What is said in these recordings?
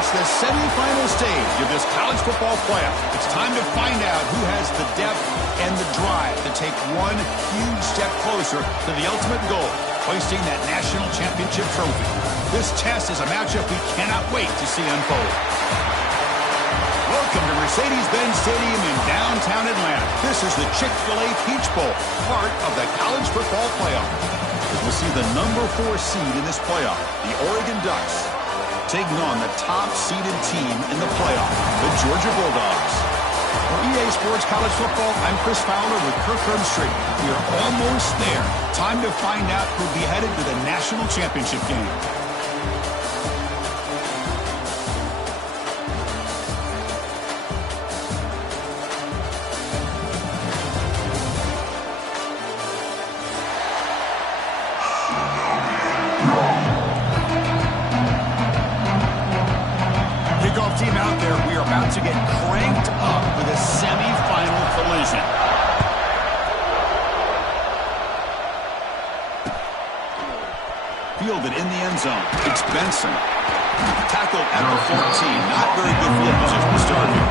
reached the semifinal stage of this college football playoff. It's time to find out who has the depth and the drive to take one huge step closer to the ultimate goal, hoisting that national championship trophy. This test is a matchup we cannot wait to see unfold. Welcome to Mercedes-Benz Stadium in downtown Atlanta. This is the Chick-fil-A Peach Bowl, part of the college football playoff. As we'll see the number 4 seed in this playoff, the Oregon Ducks, taking on the top-seeded team in the playoff, the Georgia Bulldogs. For EA Sports College Football, I'm Chris Fowler with Kirk Herbstreit. We are almost there. Time to find out who'll be headed to the national championship game. Team out there, we are about to get cranked up for the semifinal collision. Fielded in the end zone. It's Benson. Tackled at the 14. Not very good field position to start here.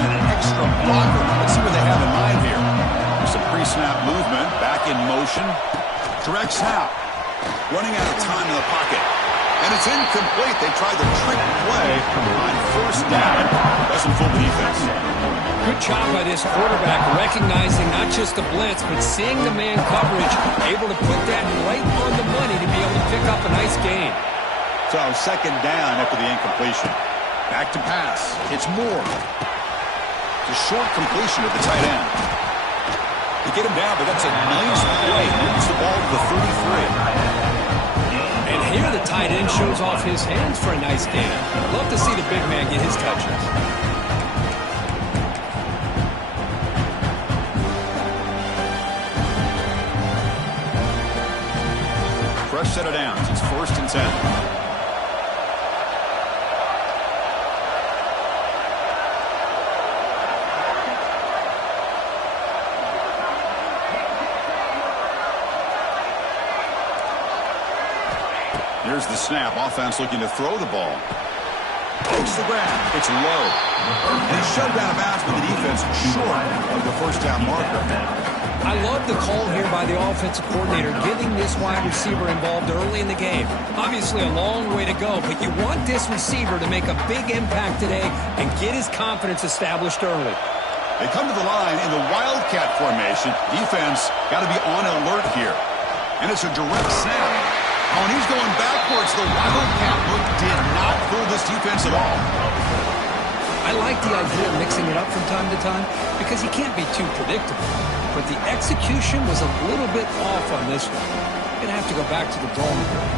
An extra blocker. Let's see what they have in mind here. There's some pre-snap movement. Back in motion. Direct snap. Running out of time in the pocket. And it's incomplete. They tried the trick play on first down. Doesn't fool the defense. Good job by this quarterback recognizing not just the blitz, but seeing the man coverage, able to put that right on the money to be able to pick up a nice gain. So second down after the incompletion. Back to pass. It's Moore. A short completion of the tight end. They get him down, but that's a nice play. Moves the ball to the 33. And here the tight end shows off his hands for a nice gain. Love to see the big man get his touches. Fresh set of downs. It's 1st and 10. Here's the snap. Offense looking to throw the ball. Takes the grab. It's low. And he's shoved out of bounds with the defense short of the first down marker. I love the call here by the offensive coordinator, getting this wide receiver involved early in the game. Obviously a long way to go, but you want this receiver to make a big impact today and get his confidence established early. They come to the line in the Wildcat formation. Defense got to be on alert here. And it's a direct snap. Oh, and he's going backwards. The Wildcat look did not fool this defense at all. I like the idea of mixing it up from time to time because he can't be too predictable. But the execution was a little bit off on this one. Gonna have to go back to the drawing board.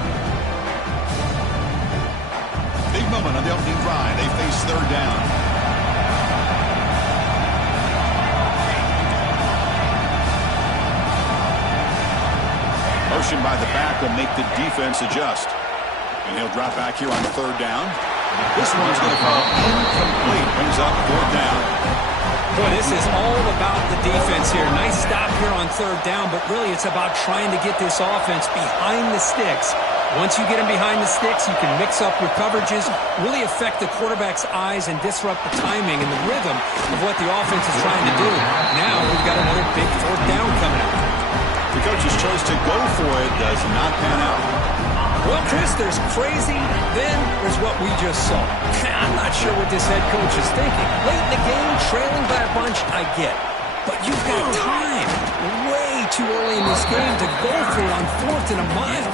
Big moment on the opening drive. They face third down. Motion by the back will make the defense adjust. And he'll drop back here on third down. This one's going to fall incomplete. Brings up 4th down. Boy, this is all about the defense here. Nice stop here on third down, but really it's about trying to get this offense behind the sticks. Once you get them behind the sticks, you can mix up your coverages, really affect the quarterback's eyes and disrupt the timing and the rhythm of what the offense is trying to do. Now we've got another big 4th down coming up. The coach's choice to go for it does not pan out. Well, Chris, there's crazy, then there's what we just saw. I'm not sure what this head coach is thinking. Late in the game, trailing by a bunch, I get. But you've got time, way too early in this game to go for it on 4th and a mile.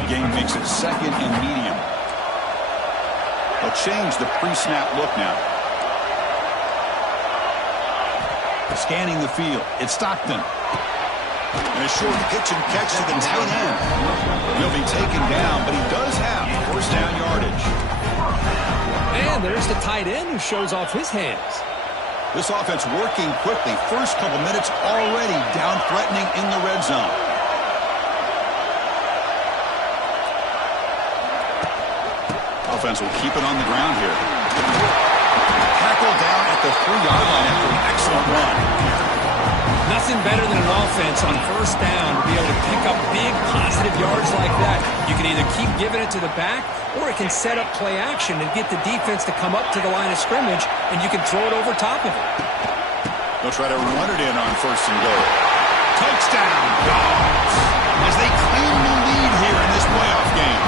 The game makes it 2nd and medium. They'll change the pre-snap look now. Scanning the field. It's Stockton. And a short pitch and catch to the tight end. He'll be taken down, but he does have 1st down yardage. And there's the tight end who shows off his hands. This offense working quickly. First couple minutes already down threatening in the red zone. Offense will keep it on the ground here. Tackle down at the 3-yard line after an excellent run. Nothing better than an offense on first down to be able to pick up big positive yards like that. You can either keep giving it to the back, or it can set up play action and get the defense to come up to the line of scrimmage, and you can throw it over top of it. They'll try to run it in on first and goal. Touchdown, Dogs, as they claim the lead here in this playoff game.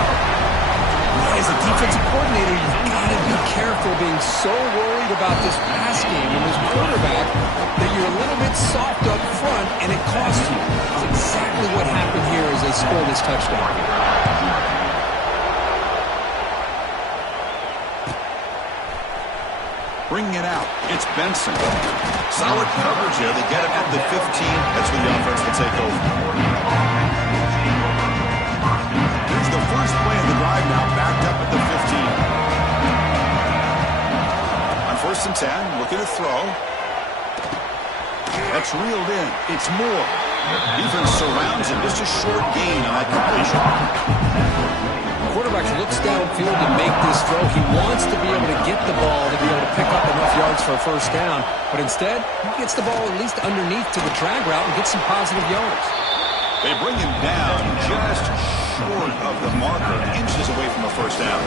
As a defensive coordinator, you've got to be careful being so worried about this pass game and this quarterback that you're a little bit soft up front and it costs you. That's exactly what happened here as they score this touchdown. Bringing it out, it's Benson. Solid coverage here. They get it at the 15. That's where the offense will take over. Here's the first play of the drive now, backed up at the 15. On first and 10, looking to throw. That's reeled in. It's Moore. Defense surrounds him. Just a short gain on that completion. Quarterback looks downfield to make this throw. He wants to be able to get the ball to be able to pick up enough yards for a first down, but instead, he gets the ball at least underneath to the drag route and gets some positive yards. They bring him down just short of the marker, inches away from a first down.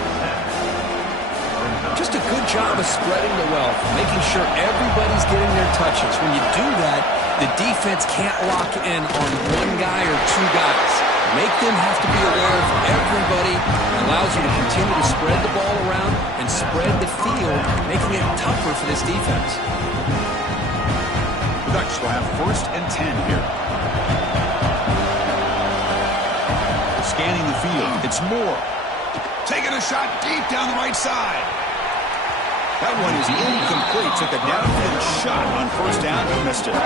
Just a good job of spreading the wealth, making sure everybody's getting their touches. When you do that, the defense can't lock in on one guy or two guys. Make them have to be aware of everybody. It allows you to continue to spread the ball around and spread the field, making it tougher for this defense. The Ducks will have first and 10 here. Scanning the field, it's Moore. Taking a shot deep down the right side. That one is incomplete. Took a downfield shot on first down, but missed it.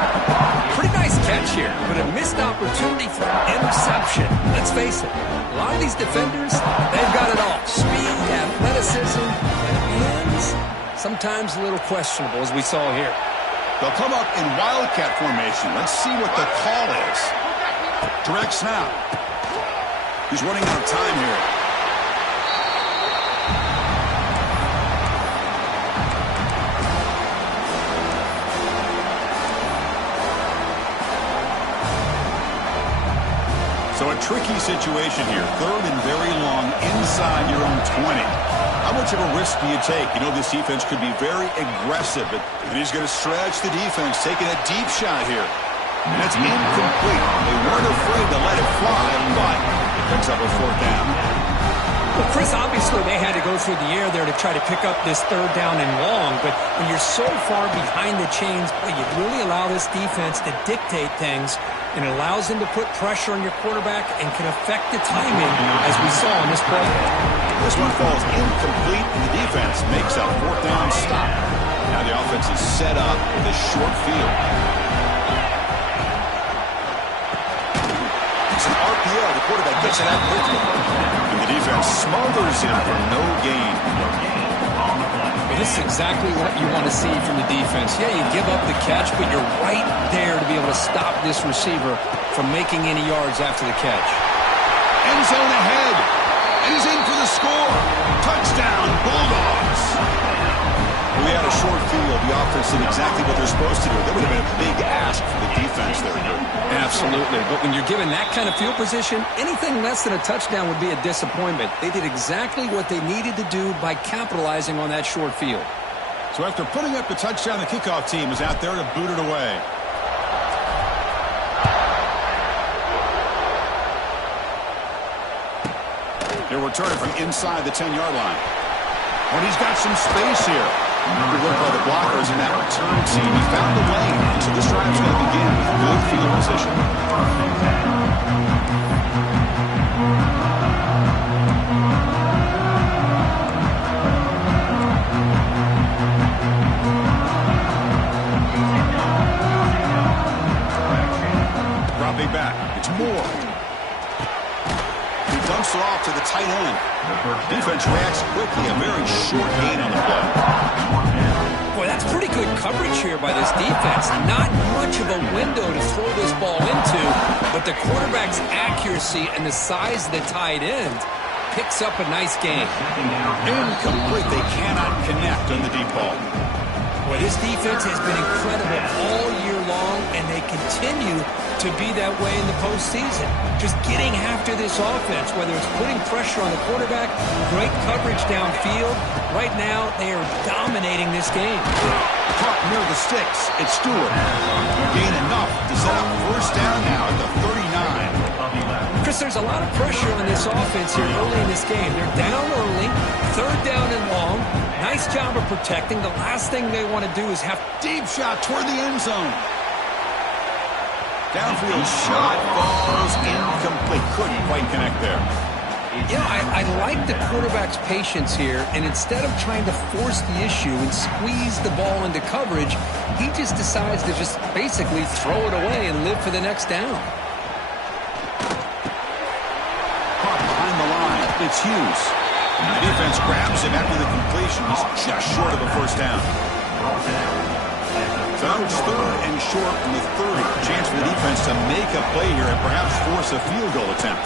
Pretty nice catch here, but a missed opportunity for an interception. Let's face it, a lot of these defenders, they've got it all. Speed, athleticism, and hands, sometimes a little questionable, as we saw here. They'll come up in wildcat formation. Let's see what the call is. Direct snap. He's running out of time here. So a tricky situation here. Third and very long inside your own 20. How much of a risk do you take? You know, this defense could be very aggressive, and he's going to stretch the defense, taking a deep shot here. And it's incomplete. They weren't afraid to let it fly, but it picks up a fourth down. Well, Chris, obviously they had to go through the air there to try to pick up this third down and long, but when you're so far behind the chains, boy, you really allow this defense to dictate things, and it allows them to put pressure on your quarterback and can affect the timing, as we saw in this play. This one falls incomplete, and the defense makes a fourth down stop. Now the offense is set up with a short field. It's an RPO. The quarterback gets it out quickly. And the defense smothers him for no gain. Well, this is exactly what you want to see from the defense. Yeah, you give up the catch, but you're right there to be able to stop this receiver from making any yards after the catch. End zone ahead. And he's in for the score. Touchdown, Bulldogs. We had a short field. The offense did exactly what they're supposed to do. That would have been a big ask for the defense there. Absolutely. But when you're given that kind of field position, anything less than a touchdown would be a disappointment. They did exactly what they needed to do by capitalizing on that short field. So after putting up the touchdown, the kickoff team is out there to boot it away. They're returning from inside the 10-yard line. And he's got some space here. Good work by the blockers in that return team. He found the lane, and so this drive's going to begin with good field position. Dropping back, it's Moore. He dumps it off to the tight end. Defense reacts quickly, a very short gain on the play. Boy, that's pretty good coverage here by this defense. Not much of a window to throw this ball into, but the quarterback's accuracy and the size of the tight end picks up a nice game. Incomplete. They cannot connect on the deep ball. Boy, this defense has been incredible all year long, and they continue to be that way in the postseason. Just getting after this offense, whether it's putting pressure on the quarterback, great coverage downfield. Right now, they are dominating this game. Caught near the sticks. It's Stewart. Gain enough to set up first down now at the 39. Chris, there's a lot of pressure on this offense here early in this game. They're down early, third down and long. Nice job of protecting. The last thing they want to do is have deep shot toward the end zone. Downfield shot falls incomplete. Couldn't quite connect there. You know, I like the quarterback's patience here, and instead of trying to force the issue and squeeze the ball into coverage, he just decides to just basically throw it away and live for the next down. Caught behind the line. It's Hughes. The defense grabs him after the completion. He's just short of a first down. So now it's third and short from the 30. Chance for the defense to make a play here and perhaps force a field goal attempt.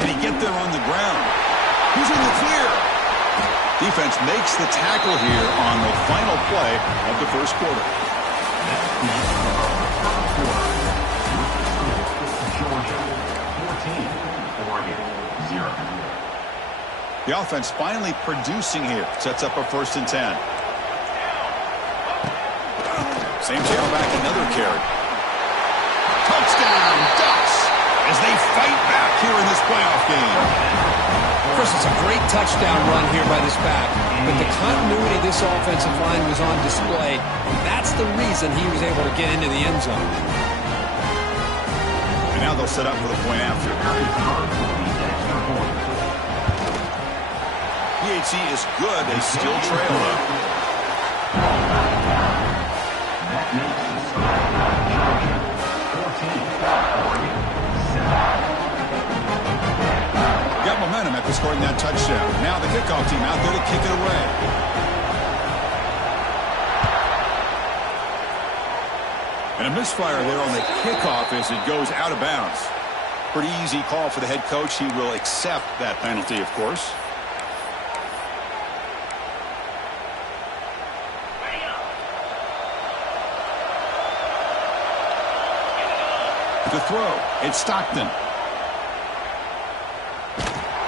Can he get there on the ground? He's in the clear. Defense makes the tackle here on the final play of the first quarter. Georgia 14, Oregon 0. The offense finally producing here. Sets up a 1st and 10. Same tailback, another carry. Touchdown, Ducks, as they fight back here in this playoff game. Chris, it's a great touchdown run here by this back, but the continuity of this offensive line was on display. That's the reason he was able to get into the end zone. And now they'll set up for the point after. PHC is good. They still trail, though. That makes the score Georgia 14, Oregon 7. Got momentum after scoring that touchdown. Now the kickoff team out there to kick it away. And a misfire there on the kickoff as it goes out of bounds. Pretty easy call for the head coach. He will accept that penalty, of course. The throw, it's Stockton.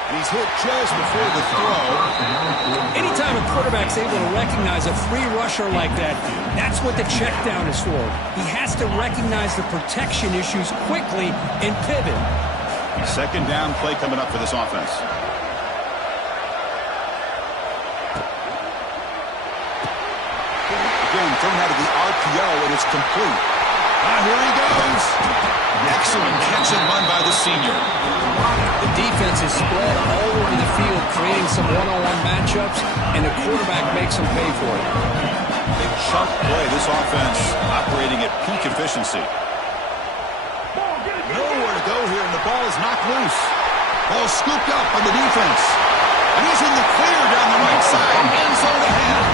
And he's hit just before the throw. Anytime a quarterback's able to recognize a free rusher like that, that's what the check down is for. He has to recognize the protection issues quickly and pivot. Second down play coming up for this offense. Again, thrown out of the RPO, and it's complete. Here he goes. Excellent catch and run by the senior. The defense is spread all over the field, creating some one-on-one matchups, and the quarterback makes them pay for it. Big chunk play. This offense operating at peak efficiency. Nowhere to go here, and the ball is knocked loose. Ball scooped up on the defense. And he's in the clear down the right side. End zone ahead.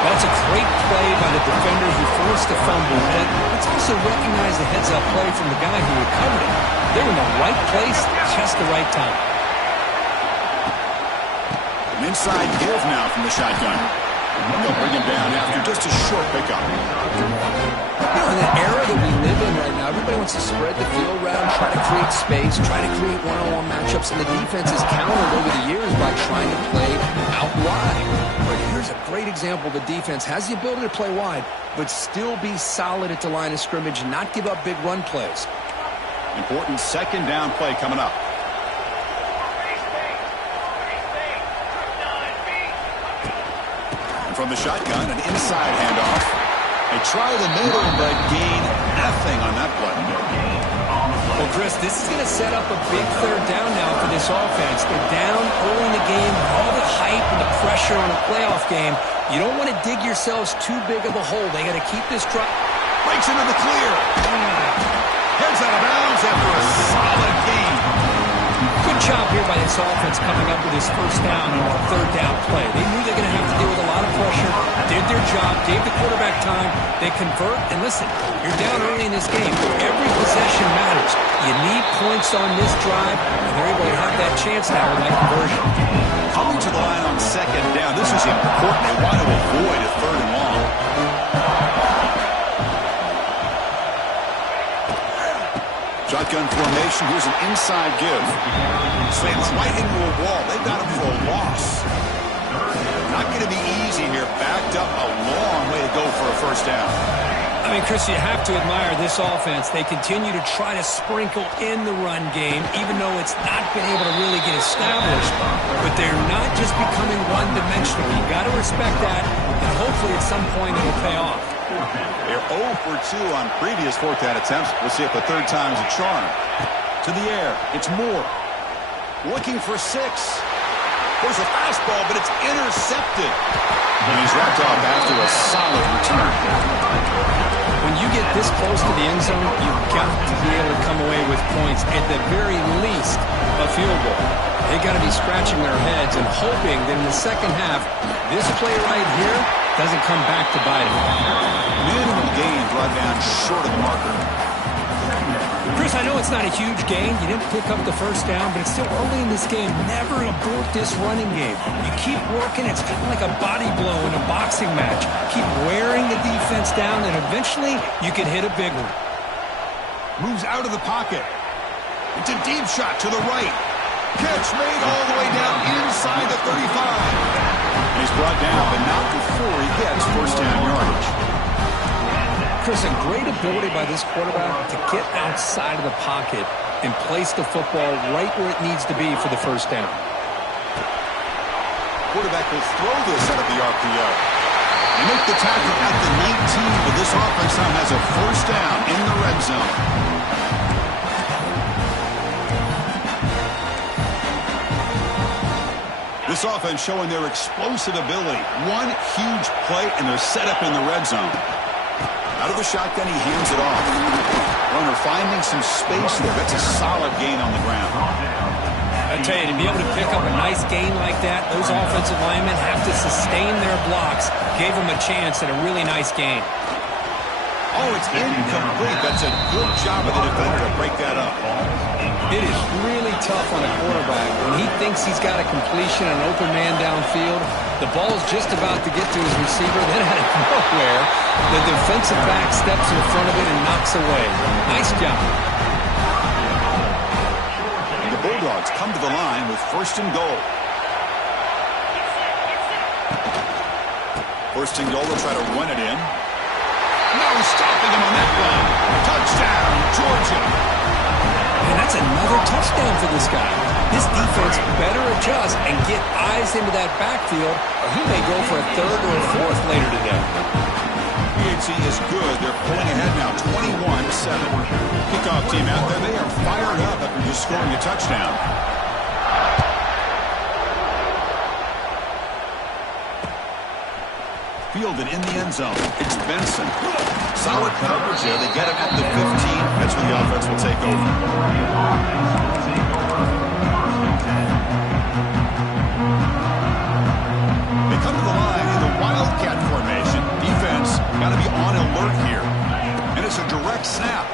That's a great play by the defender who forced the fumble, but let's also recognize the heads-up play from the guy who recovered it. They're in the right place, just the right time. An inside give now from the shotgun. They'll bring him down after just a short pickup. You know, in the era that we live in right now, everybody wants to spread the field around, try to create space, try to create one-on-one matchups, and the defense has countered over the years by trying to play out wide. But here's a great example. The defense has the ability to play wide, but still be solid at the line of scrimmage and not give up big run plays. Important second down play coming up. And from the shotgun, an inside handoff. They try the middle, but gain nothing on that play. Well, Chris, this is going to set up a big third down now for this offense. They're down early in the game, all the hype and the pressure on a playoff game. You don't want to dig yourselves too big of a hole. They got to keep this drive. Breaks into the clear. Heads out of bounds after a solid gain. Good job here by this offense coming up with this first down on a third down play. They knew they were going to have to deal with a lot of pressure, did their job, gave the quarterback time, they convert, and listen, you're down early in this game. Every possession matters. You need points on this drive, and they're able to have that chance now with that conversion. Coming to the line on second down, this is important. They want to avoid a third and long. Shotgun formation. Here's an inside give. Slams right into a wall. They've got him for a loss. Not going to be easy here. Backed up a long way to go for a first down. I mean, Chris, you have to admire this offense. They continue to try to sprinkle in the run game, even though it's not been able to really get established. But they're not just becoming one-dimensional. You got to respect that, and hopefully at some point it'll pay off. They're 0 for 2 on previous fourth down attempts. We'll see if a third time's a charm. To the air, it's Moore. Looking for 6. There's a fastball, but it's intercepted. And he's wrapped off after a solid return. When you get this close to the end zone, you've got to be able to come away with points, at the very least, a field goal. They got to be scratching their heads and hoping that in the second half, this play right here doesn't come back to bite them. Minimal gain brought down short of the marker. Chris, I know it's not a huge gain. You didn't pick up the first down, but it's still early in this game. Never abort this running game. You keep working. It's kind of like a body blow in a boxing match. Keep wearing the defense down, and eventually you can hit a big one. Moves out of the pocket. It's a deep shot to the right. Catch made all the way down inside the 35. And he's brought down, but not before he gets first down yardage. Chris, a great ability by this quarterback to get outside of the pocket and place the football right where it needs to be for the first down. Quarterback will throw this out of the RPO. They make the tackle at the 19, but this offense now has a first down in the red zone. This offense showing their explosive ability. One huge play, and they're set up in the red zone. Out of the shotgun, he hands it off. Runner finding some space there. That's a solid gain on the ground. I tell you, to be able to pick up a nice gain like that, those offensive linemen have to sustain their blocks. Gave them a chance at a really nice gain. Oh, it's incomplete. That's a good job of the defender to break that up. It is really tough on a quarterback when he thinks he's got a completion, an open man downfield. The ball's just about to get to his receiver. Then out of nowhere, the defensive back steps in front of it and knocks away. Nice job. And the Bulldogs come to the line with first and goal. First and goal, they'll try to run it in. No stopping him on that play. Touchdown, Georgia. And that's another touchdown for this guy. This defense better adjust and get eyes into that backfield, or he may go for a third or a fourth later today. PHC is good. They're pulling ahead now, 21-7. Kickoff team out there. They are fired up after just scoring a touchdown. Fielded in the end zone. It's Benson. Solid coverage there. They get him at the 15. That's where the offense will take over. They come to the line in the Wildcat formation. Defense got to be on alert here. And it's a direct snap.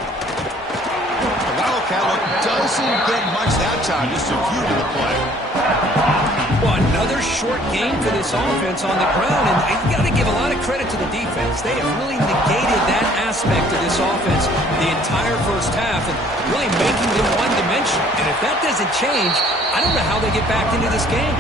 The Wildcat look doesn't get much that time. Just a few to the play. Well, another short game for this offense on the ground, and you got to give a lot of credit to the defense. They have really negated that aspect of this offense the entire first half and really making them one-dimensional. And if that doesn't change, I don't know how they get back into this game.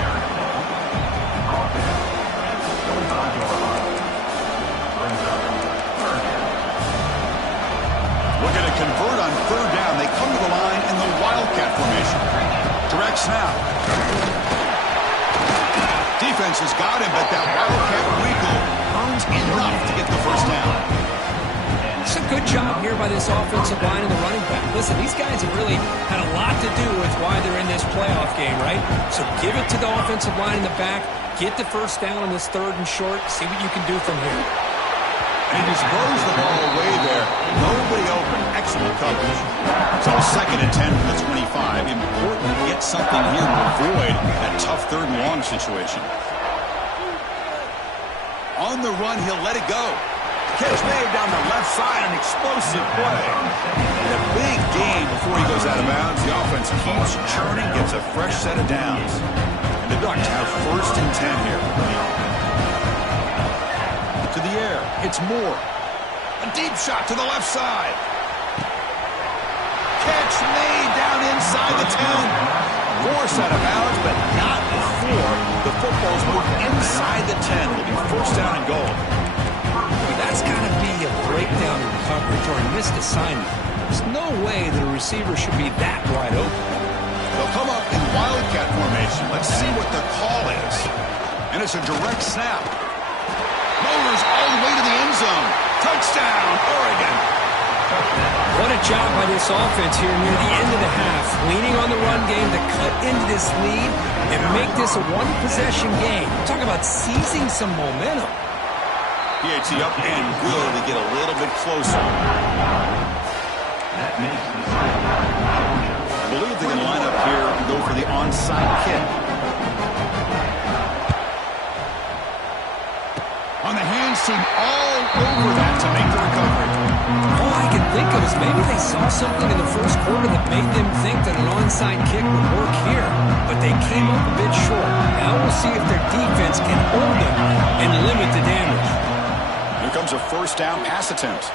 Looking to convert on third down. They come to the line in the Wildcat formation. Direct snap. Defense has got him, but that Wildcat wiggle earns enough to get the first down. It's a good job here by this offensive line and the running back. Listen, these guys have really had a lot to do with why they're in this playoff game, right? So give it to the offensive line in the back, get the first down on this third and short, see what you can do from here. And he just throws the ball away there. Nobody open. Excellent coverage. So second and 10 from the 25. Important to get something here to avoid that tough third and long situation. On the run, he'll let it go. Catch made down the left side, an explosive play. And a big gain before he goes out of bounds. The offense keeps churning, gets a fresh set of downs. And the Ducks have 1st and 10 here. To the air, it's Moore. A deep shot to the left side. Catch made down inside the 10. Force out of bounds, but not before the football's moved inside the 10. It'll be 1st down and goal. That's got to be a breakdown in coverage or a missed assignment. There's no way that a receiver should be that wide open. They'll come up in wildcat formation. Let's see what the call is. And it's a direct snap. Motors all the way to the end zone. Touchdown, Oregon. What a job by this offense here near the end of the half. Leaning on the run game to cut into this lead and make this a one-possession game. Talk about seizing some momentum. PAT up and good to get a little bit closer. That makes the sideline, Georgia. I believe they're going to line up here and go for the onside kick. On the hands team all over that to make the recovery. All I can think of is maybe they saw something in the first quarter that made them think that an onside kick would work here. But they came up a bit short. Now we'll see if their defense can hold them and limit the damage. Here comes a 1st down pass attempt.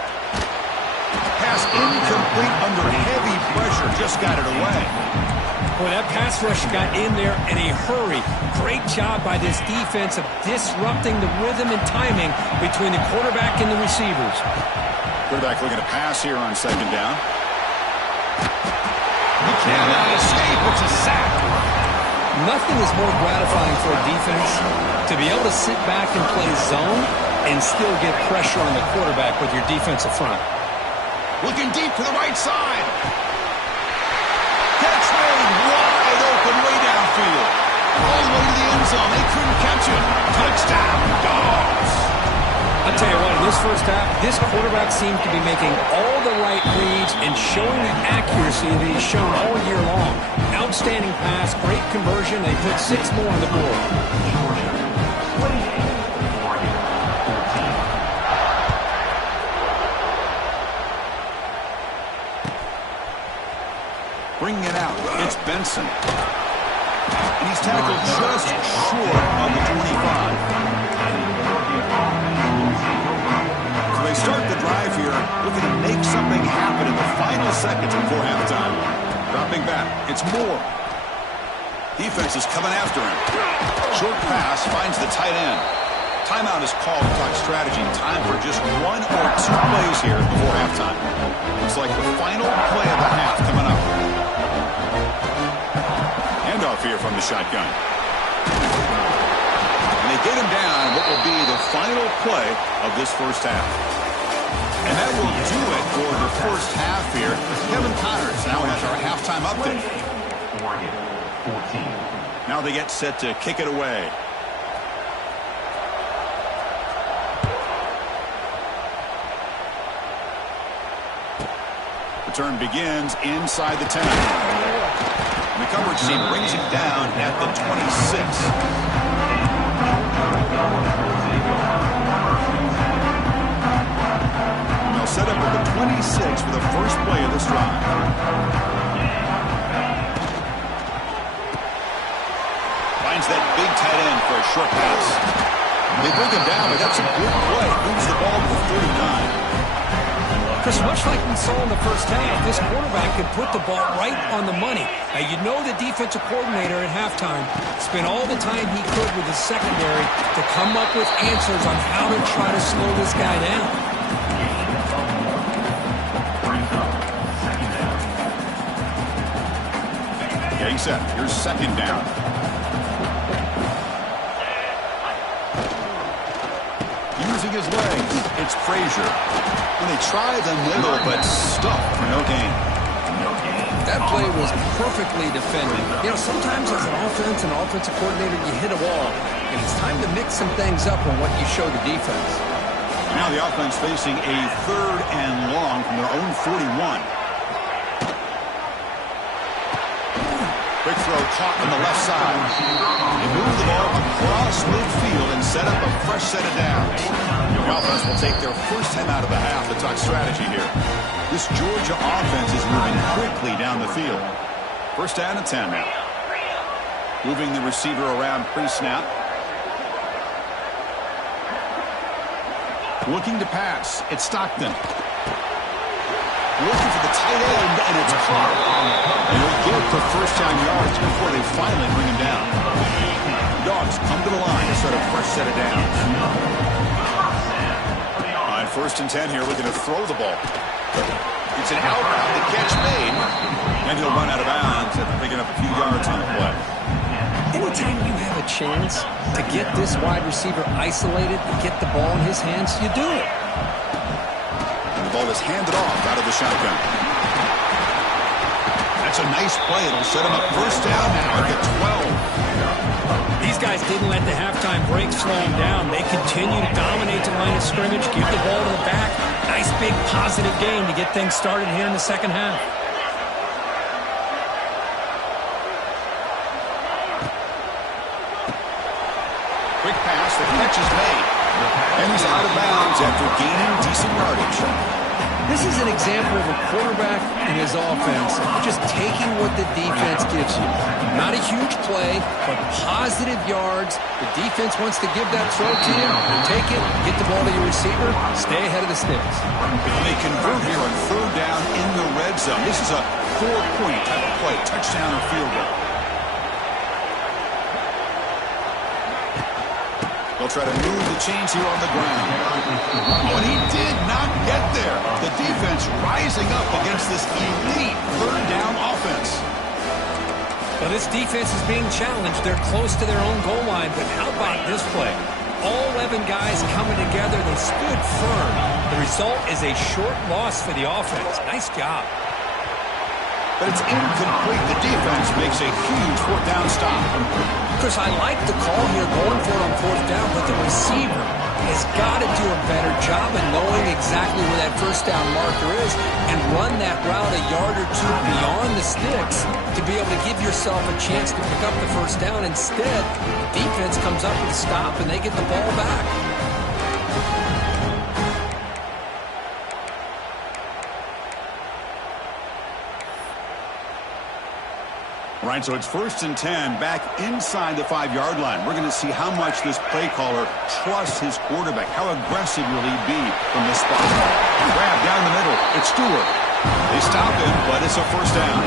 Pass incomplete under heavy pressure. Just got it away. Boy, that pass rush got in there in a hurry. Great job by this defense of disrupting the rhythm and timing between the quarterback and the receivers. Quarterback looking to pass here on 2nd down. He cannot escape. It's a sack. Nothing is more gratifying for a defense to be able to sit back and play zone and still get pressure on the quarterback with your defensive front. Looking deep to the right side. Catch made wide open way downfield. All the way to the end zone. They couldn't catch it. Touchdown, Dogs. I'll tell you what, in this first half, this quarterback seems to be making all the right reads and showing the accuracy that he's shown all year long. Outstanding pass, great conversion. They put 6 more on the board. Georgia, 28. Oregon, 14. Bringing it out, it's Benson. And he's tackled just short on the 25. So they start the drive here, looking to make something happen in the final seconds before halftime. Dropping back, it's Moore. Defense is coming after him. Short pass finds the tight end. Timeout is called to talk strategy. Time for just 1 or 2 plays here before halftime. Looks like the final play of the half coming up. Handoff here from the shotgun. And they get him down what will be the final play of this first half. And that will do it for the first half here. Kevin Connors now has our halftime update. Oregon, 14. Now they get set to kick it away. Return begins inside the 10. And the coverage team brings it down at the 26. They'll set up at the 26 for the first play of this drive. Finds that big tight end for a short pass. They bring him down, but that's a good play. Moves the ball to the 39. Chris, much like we saw in the first half, this quarterback could put the ball right on the money. Now, you know the defensive coordinator at halftime spent all the time he could with his secondary to come up with answers on how to try to slow this guy down. Getting set. Here's 2nd down. Using his legs, it's Frazier. And they try the middle, but stuck for no gain. That play was perfectly defended. You know, sometimes as an offense and offensive coordinator, you hit a wall, and it's time to mix some things up on what you show the defense. Now the offense facing a 3rd and long from their own 41. Quick throw caught on the left side. They move the ball across midfield and set up a fresh set of downs. The offense will take their first time out of the half to talk strategy here. This Georgia offense is moving quickly down the field. First down and 10 now. Moving the receiver around pre-snap. Looking to pass. It's Stockton. Looking for the tight end, and it's caught. And they'll get the first down yards before they finally bring him down. Dogs come to the line to start a fresh set of downs. On first and 10 here, looking to throw the ball. It's an out-route, the catch made, and he'll run out of bounds after picking up a few yards on the play. Anytime you have a chance to get this wide receiver isolated and get the ball in his hands, you do it. The ball is handed off out of the shotgun. That's a nice play. It'll set him up first down now at the 12. These guys didn't let the halftime break slow them down. They continue to dominate the line of scrimmage, give the ball to the back. Nice big positive gain to get things started here in the second half. Quick pass. The catch is made. And he's out of bounds after gaining decent yardage. This is an example of a quarterback and his offense just taking what the defense gives you. Not a huge play, but positive yards. The defense wants to give that throw to you. Take it, get the ball to your receiver, stay ahead of the sticks. And they convert here on third down in the red zone. This is a 4-point type of play, touchdown or field goal. They'll try to move the chains here on the ground. Oh, and he did not get there. The defense rising up against this elite third down offense. Well, this defense is being challenged. They're close to their own goal line, but how about this play? All 11 guys coming together. They stood firm. The result is a short loss for the offense. Nice job. But it's incomplete. The defense makes a huge fourth down stop. Chris, I like the call here going for it on fourth down, but the receiver has got to do a better job of knowing exactly where that first down marker is and run that route a yard or two beyond the sticks to be able to give yourself a chance to pick up the first down. Instead, the defense comes up with a stop and they get the ball back. All right, so it's first and 10 back inside the 5-yard line. We're going to see how much this play caller trusts his quarterback. How aggressive will he be from this spot? Grab down the middle. It's Stewart. They stop him, but it's a first down.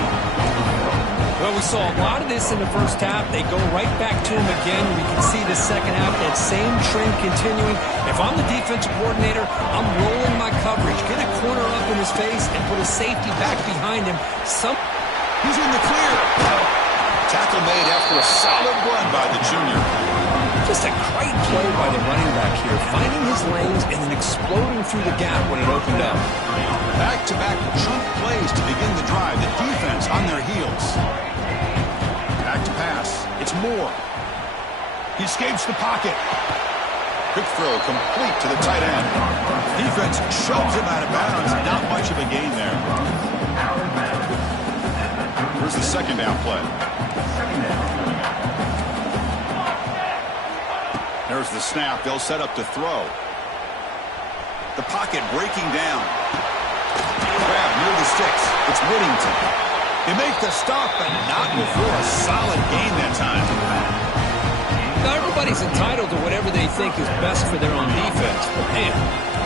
Well, we saw a lot of this in the first half. They go right back to him again. We can see the second half, that same trend continuing. If I'm the defensive coordinator, I'm rolling my coverage. Get a corner up in his face and put a safety back behind him. He's in the clear. Tackle made after a solid run by the junior. Just a great play by the running back here, finding his lanes and then exploding through the gap when it opened up. Back-to-back chunk plays to begin the drive. The defense on their heels. Back to pass. It's Moore. He escapes the pocket. Quick throw complete to the tight end. Defense shoves him out of bounds. Not much of a gain there. Here's the second down play. There's the snap. They'll set up to throw. The pocket breaking down. Grab near the sticks. It's Whittington. They make the stop, but not before a solid gain that time. Now, everybody's entitled to whatever they think is best for their own defense. But, man,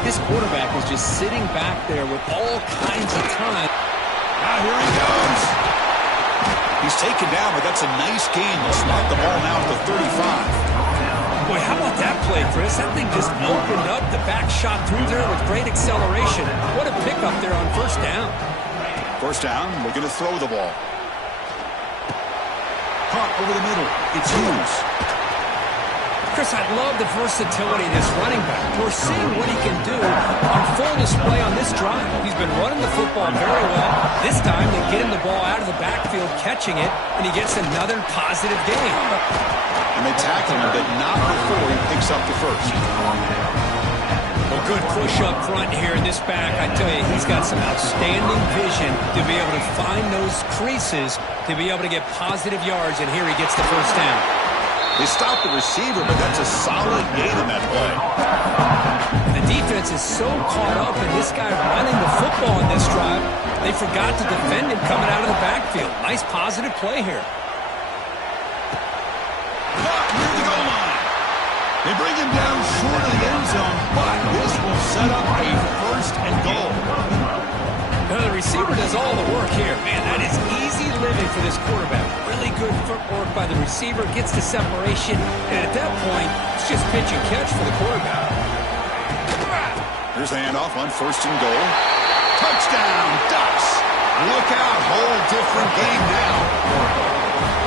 this quarterback is just sitting back there with all kinds of time. Now here he goes. He's taken down, but that's a nice gain. They'll spot the ball now at the 35. Boy, how about that play, Chris? That thing just opened up. The back shot through there with great acceleration. What a pickup there on first down. First down, we're going to throw the ball. Caught over the middle. It's Hughes. Chris, I love the versatility of this running back. We're seeing what he can do on full display on this drive. He's been running the football very well. This time, they get him the ball out of the backfield, catching it, and he gets another positive gain. And they tackle him, but not before he picks up the first. Well, good push up front here in this back. I tell you, he's got some outstanding vision to be able to find those creases, to be able to get positive yards, and here he gets the first down. They stopped the receiver, but that's a solid gain on that play. The defense is so caught up in this guy running the football in this drive, they forgot to defend him coming out of the backfield. Nice positive play here. Caught near the goal line. They bring him down short of the end zone, but this will set up a first and goal. Now, the receiver does all the work here. Man, that is easy living for this quarterback. Really good footwork by the receiver, gets the separation, and at that point, it's just pitch and catch for the quarterback. Here's the handoff on first and goal. Touchdown, Ducks. Look out, whole different game now.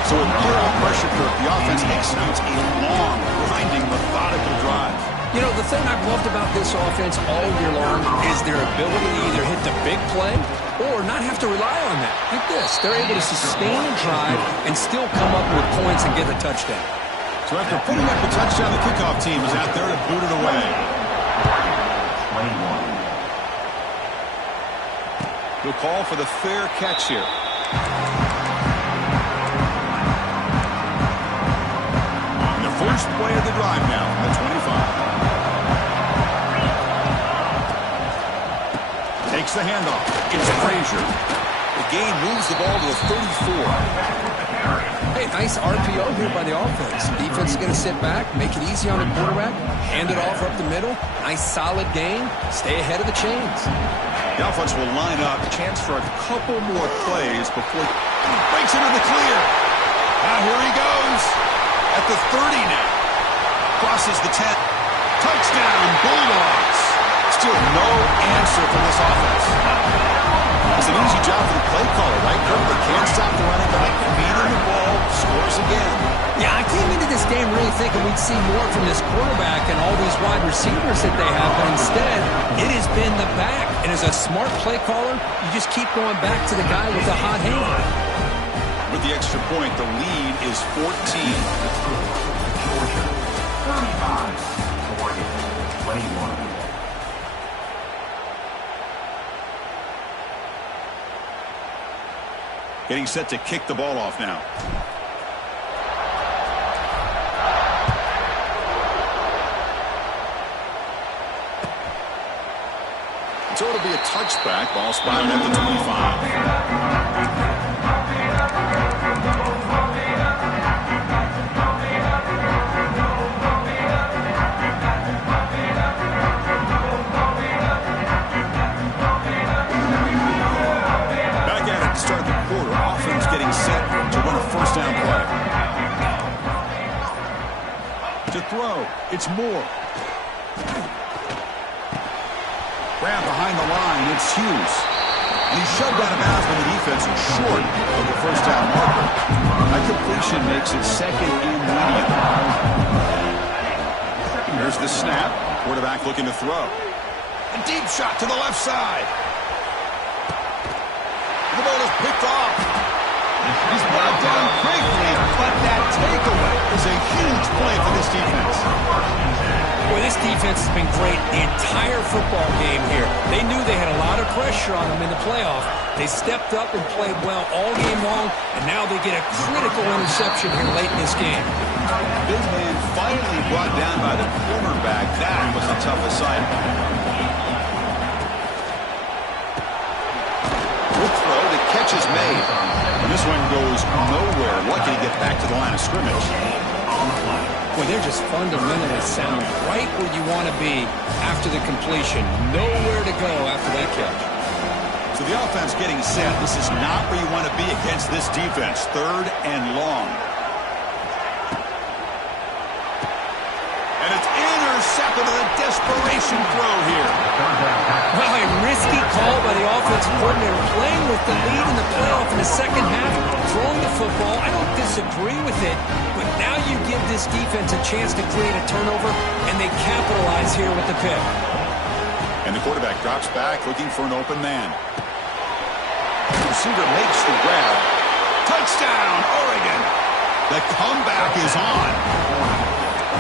So with clear-out pressure, Kirk, the offense executes a long, grinding, methodical drive. You know, the thing I've loved about this offense all year long is their ability to either hit the big play or not have to rely on that. Like this, they're able to sustain a drive and still come up with points and get the touchdown. So after putting up the touchdown, the kickoff team is out there to boot it away. 21. He'll call for the fair catch here. And the first play of the drive now from the 25. Takes the handoff. It's Frazier. The gain moves the ball to the 34. Hey, nice RPO here by the offense. Defense is going to sit back, make it easy on the quarterback, hand it off up the middle. Nice solid gain. Stay ahead of the chains. The offense will line up. Chance for a couple more plays before he breaks into the clear. Now here he goes. At the 30 now. Crosses the 10. Touchdown, Bulldogs. Still no answer from this offense. It's an easy job for the play caller, right, Kirk? They can't stop the running back. Feeding the ball. Scores again. Yeah, I came into this game really thinking we'd see more from this quarterback and all these wide receivers that they have, but instead, it has been the back. And as a smart play caller, you just keep going back to the guy with the hot hand. With the extra point, the lead is 14. Georgia, 35. Oregon, 21. Getting set to kick the ball off now. So it'll be a touchback. Ball spotted at the 25. Start the quarter. Offense getting set to run a first down play. To throw. It's Moore. Grab behind the line. It's Hughes. And he's shoved out of bounds by the defense short of the first down marker. That completion makes it second and medium. Here's the snap. Quarterback looking to throw. A deep shot to the left side. The ball is picked off. He's brought down quickly, but that takeaway is a huge play for this defense. Boy, this defense has been great the entire football game here. They knew they had a lot of pressure on them in the playoff. They stepped up and played well all game long, and now they get a critical interception here late in this game. Big man finally brought down by the cornerback. That was the toughest side. Good throw. The catch is made. And this one goes nowhere. Lucky to get back to the line of scrimmage. Well, they're just fundamentally sound right where you want to be after the completion. Nowhere to go after that catch. So the offense getting set. This is not where you want to be against this defense. Third and long. And it's intercepted with a desperation throw here. Well, a risky call by the offensive coordinator, playing with the lead in the playoff in the second half, throwing the football. I don't disagree with it, but now you give this defense a chance to create a turnover, and they capitalize here with the pick. And the quarterback drops back, looking for an open man. The receiver makes the grab. Touchdown, Oregon! The comeback is on.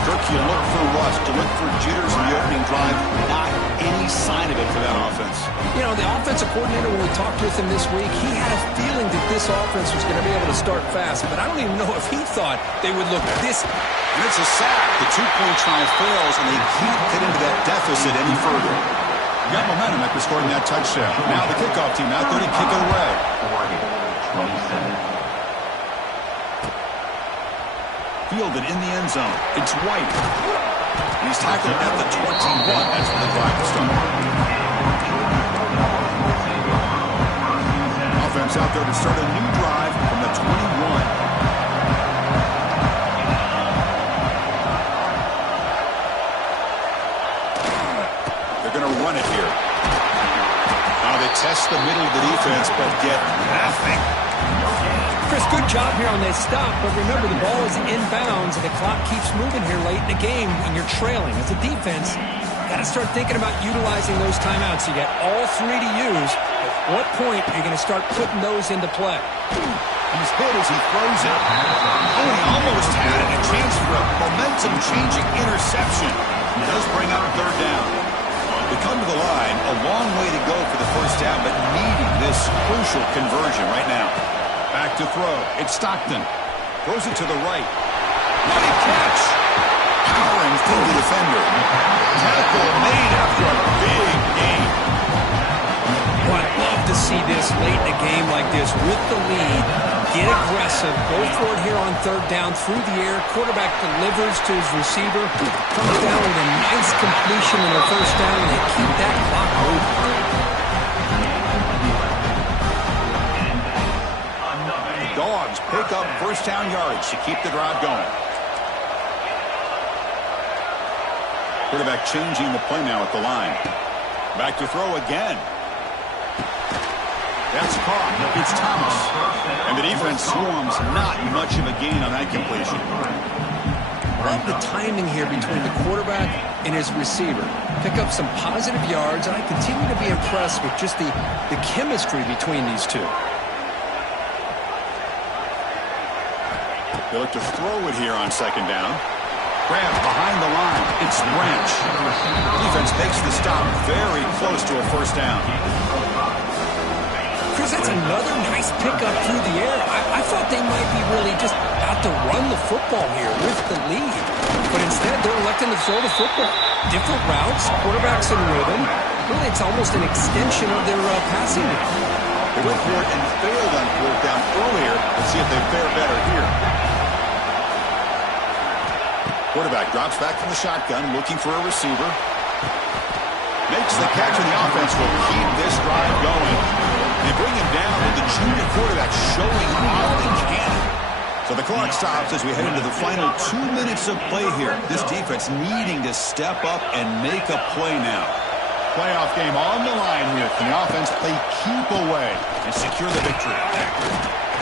Kirk, you look for rust, you look for jitters in the opening drive. Not any sign of it for that offense. You know, the offensive coordinator, when we talked with him this week, he had a feeling that this offense was going to be able to start fast, but I don't even know if he thought they would look this. And it's a sack. The two-point try fails, and they can't get into that deficit any further. Got momentum after scoring that touchdown. Now the kickoff team out there to kick it away. Oregon, 27. Fielded in the end zone. It's White. And he's tackled at the 21. That's where the drive will start. Offense out there to start a new drive from the 21. They're going to run it here. Now they test the middle of the defense, but get nothing. Chris, good job here on that stop, but remember the ball is inbounds and the clock keeps moving here late in the game and you're trailing. As a defense, got to start thinking about utilizing those timeouts. You got all three to use. At what point are you going to start putting those into play? He's hit as he throws it. Oh, he almost had it. A chance for a momentum-changing interception. He does bring up third down. They come to the line, a long way to go for the first down, but needing this crucial conversion right now. Back to throw. It's Stockton. Throws it to the right. What a catch! Powering through the defender. Tackle made after a big gain. Well, I'd love to see this late in a game like this with the lead. Get aggressive. Go for it here on third down through the air. Quarterback delivers to his receiver. Comes down with a nice completion in the first down, and they keep that clock moving. Dogs pick up first down yards to keep the drive going. Quarterback changing the play now at the line. Back to throw again. That's caught. It's Thomas. And the defense swarms not much of a gain on that completion. Love the timing here between the quarterback and his receiver. Pick up some positive yards, and I continue to be impressed with just the chemistry between these two. They look to throw it here on second down. Grab behind the line. It's Branch. Defense makes the stop very close to a first down. Chris, that's another nice pickup through the air. I thought they might be really just out to run the football here with the lead. But instead, they're electing to throw the football. Different routes, quarterbacks in rhythm. Really, it's almost an extension of their passing route. They went for it and failed on fourth down earlier. Let's see if they fare better here. Quarterback drops back from the shotgun, looking for a receiver. Makes the catch, and the offense will keep this drive going. They bring him down with the junior quarterback showing off the cannon. So the clock stops as we head into the final 2 minutes of play here. This defense needing to step up and make a play now. Playoff game on the line here. Can the offense play keep away and secure the victory?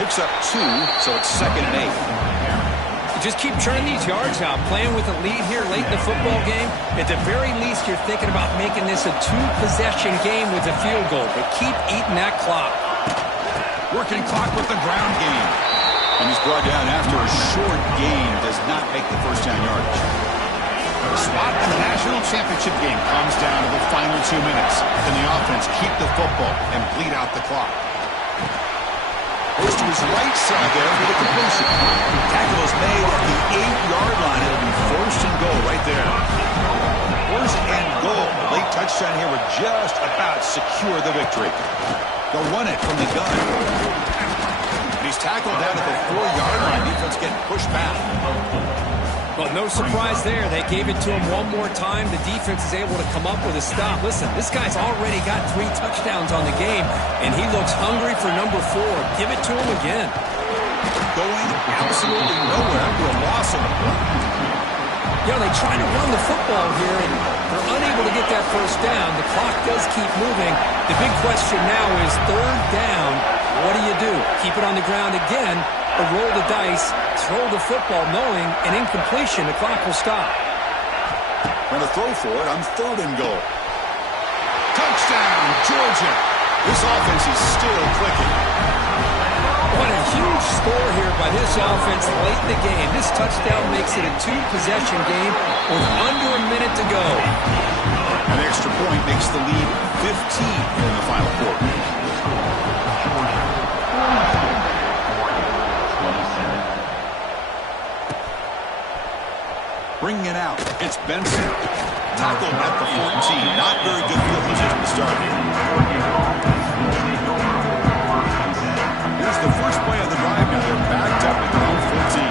Picks up 2, so it's 2nd and 8. Just keep churning these yards out. Playing with a lead here late in the football game, at the very least you're thinking about making this a 2-possession game with a field goal, but keep eating that clock. Working clock with the ground game. And he's brought down after a short gain. Does not make the first down yardage. The swat in the national championship game comes down to the final 2 minutes. Can the offense keep the football and bleed out the clock? Goes to his right side there for the completion. Tackle is made at the 8-yard line. It'll be first and goal right there. First and goal. Late touchdown here would just about secure the victory. They'll run it from the gun. And he's tackled down at the 4-yard line. Defense getting pushed back. Well, no surprise there. They gave it to him one more time. The defense is able to come up with a stop. Listen, this guy's already got 3 touchdowns on the game, and he looks hungry for number 4. Give it to him again. Going absolutely nowhere after a loss of the play. You know, they try to run the football here, and they're unable to get that first down. The clock does keep moving. The big question now is third down. What do? Keep it on the ground again, or roll the dice, throw the football, knowing an incompletion, the clock will stop. Going to throw for it on 3rd and goal. Touchdown, Georgia. This offense is still clicking. What a huge score here by this offense late in the game. This touchdown makes it a 2-possession game with under a minute to go. An extra point makes the lead 15 in the final quarter. Bringing it out, it's Benson. Tackled at the 14. Not very good field position to start here. Here's the first play of the drive. Now they're backed up at their own 14.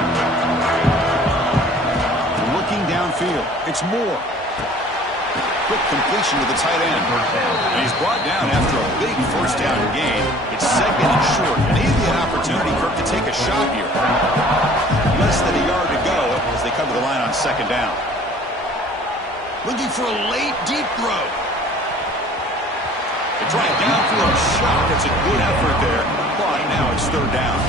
Looking downfield, it's Moore. Quick completion to the tight end. And he's brought down after a big first down gain. It's second and short. Maybe an opportunity, Kirk, to take a shot here. Less than a yard to go as they come to the line on second down. Looking for a late, deep throw. They try a downfield shot. It's a good effort there, but now it's third down.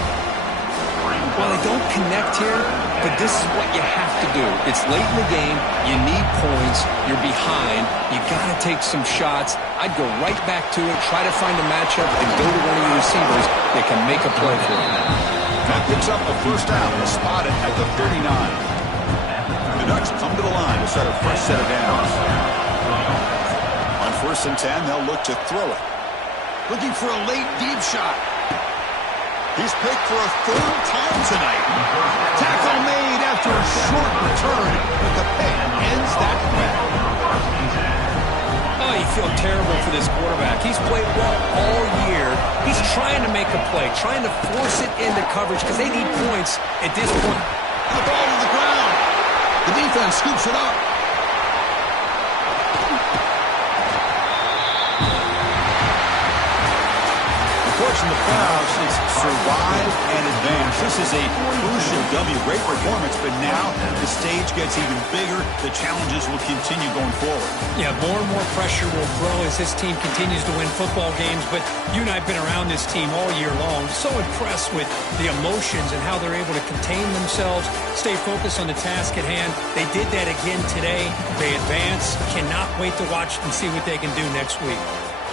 Well, they don't connect here, but this is what you have to do. It's late in the game. You need points. You're behind. You got to take some shots. I'd go right back to it, try to find a matchup, and go to one of your receivers that can make a play for you. That picks up a first down. Spotted at the 39. The Ducks come to the line to start a fresh set of downs. On 1st and 10, they'll look to throw it. Looking for a late, deep shot. He's picked for a third time tonight. Tackle made after a short return, but the pick ends that threat. Oh, you feel terrible for this quarterback. He's played well all year. He's trying to make a play, trying to force it into coverage because they need points at this point. The ball to the ground. The defense scoops it up. In the playoffs, it's survive and advance. This is a crucial W. Great performance, but now the stage gets even bigger. The challenges will continue going forward. Yeah, more and more pressure will grow as this team continues to win football games, but you and I have been around this team all year long. So impressed with the emotions and how they're able to contain themselves, stay focused on the task at hand. They did that again today. They advance. Cannot wait to watch and see what they can do next week.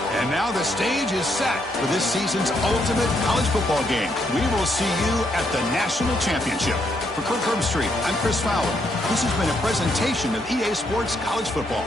And now the stage is set for this season's ultimate college football game. We will see you at the National Championship. For Kirk Herbstreit, I'm Chris Fowler. This has been a presentation of EA Sports College Football.